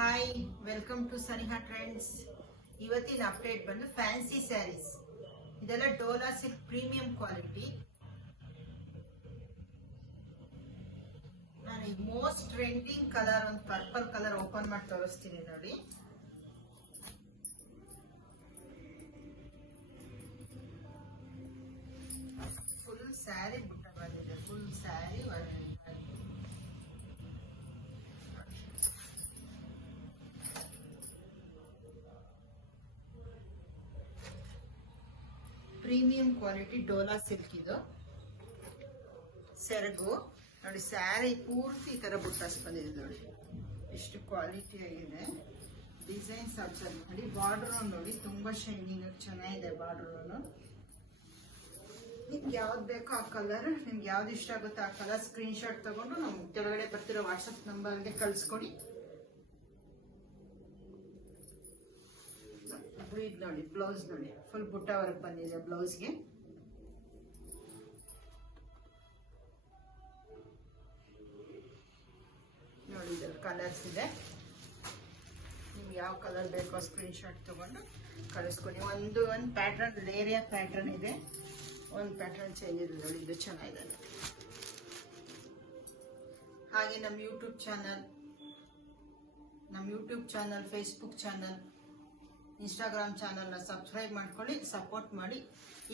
Hi, welcome to Saniha trends. ಇವತ್ತಿನ update ಬಂದು fancy saris. ಇದೆಲ್ಲ ಡೋಲಾ ಸಿಲ್ಕ್ ಪ್ರೀಮಿಯಂ ಕ್ವಾಲಿಟಿ. ನಾನು ಈಗ ಮೋಸ್ಟ್ ಟ್ರೆಂಡಿಂಗ್ ಕಲರ್ ಒಂದು ಪರ್ಪಲ್ ಕಲರ್ ಓಪನ್ ಮಾಡಿ ತೋರಿಸ್ತೀನಿ ನೋಡಿ. ಫುಲ್ ಸ್ಯಾರಿ ಬುಟ್ಟ ಬಂದಿದೆ, full sari premium quality Dola silk. ಇದು ಸೆರಗು ನೋಡಿ, ಸ್ಯಾರಿ ಪೂರ್ತಿ ಈ ತರ ಬುಟ್ಟಾಸ್ ಬಂದಿದೆ ನೋಡಿ, ಎಷ್ಟು ಕ್ವಾಲಿಟಿ ಆಗಿದೆ. ಡಿಸೈನ್ಸ್ ಅಬ್ಸರ್ವ್ ಮಾಡಿ. ಬಾರ್ಡರ್ ನೋಡಿ, ತುಂಬಾ ಶೈನಿಂಗ್ ಚೆನ್ನಾಗಿದೆ ಬಾರ್ಡರ್. ನಿಮ್ಗೆ ಯಾವ್ದು ಬೇಕೋ ಆ ಕಲರ್, ನಿಮ್ಗೆ ಯಾವ್ದು ಇಷ್ಟ ಆಗುತ್ತೋ ಆ ಕಲರ್ ಸ್ಕ್ರೀನ್ ಶಾಟ್ ತಗೊಂಡು ನಮ್ಗೆ ಕೆಳಗಡೆ ಬರ್ತಿರೋ ವಾಟ್ಸಪ್ ನಂಬರ್ಗೆ ಕಳ್ಸ್ಕೊಡಿ. ಇದು ನೋಡಿ, ಬ್ಲೌಸ್ ನೋಡಿ, ಫುಲ್ ಬುಟ್ಟ ವರ್ಕ್ ಬಂದಿದೆ ಬ್ಲೌಸ್ಗೆ. ನೋಡಿ, ಇದ್ರಲ್ಲಿ ಕಲರ್ಸ್ ಇದೆ. ನಿಮ್ಗೆ ಯಾವ ಕಲರ್ ಬೇಕೋ ಸ್ಕ್ರೀನ್ ಶಾಟ್ ತಗೊಂಡು ಕಳಿಸ್ಕೊಡಿ. ಒಂದು ಪ್ಯಾಟರ್ನ್ ಲೇರಿಯಾ ಪ್ಯಾಟರ್ನ್ ಇದೆ, ಒಂದು ಪ್ಯಾಟರ್ನ್ ಚೇಂಜ್ ಇದೆ ನೋಡಿ, ಇದು ಚೆನ್ನಾಗಿದೆ. ಹಾಗೆ ನಮ್ಮ YouTube channel, Facebook channel, Instagram ಚಾನಲ್ನ ಸಬ್ಸ್ಕ್ರೈಬ್ ಮಾಡ್ಕೊಳ್ಳಿ, ಸಪೋರ್ಟ್ ಮಾಡಿ.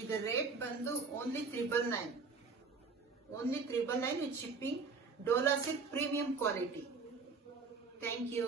ಇದು ರೇಟ್ ಬಂದು only 999 with shipping. Dola silk premium quality. Thank you.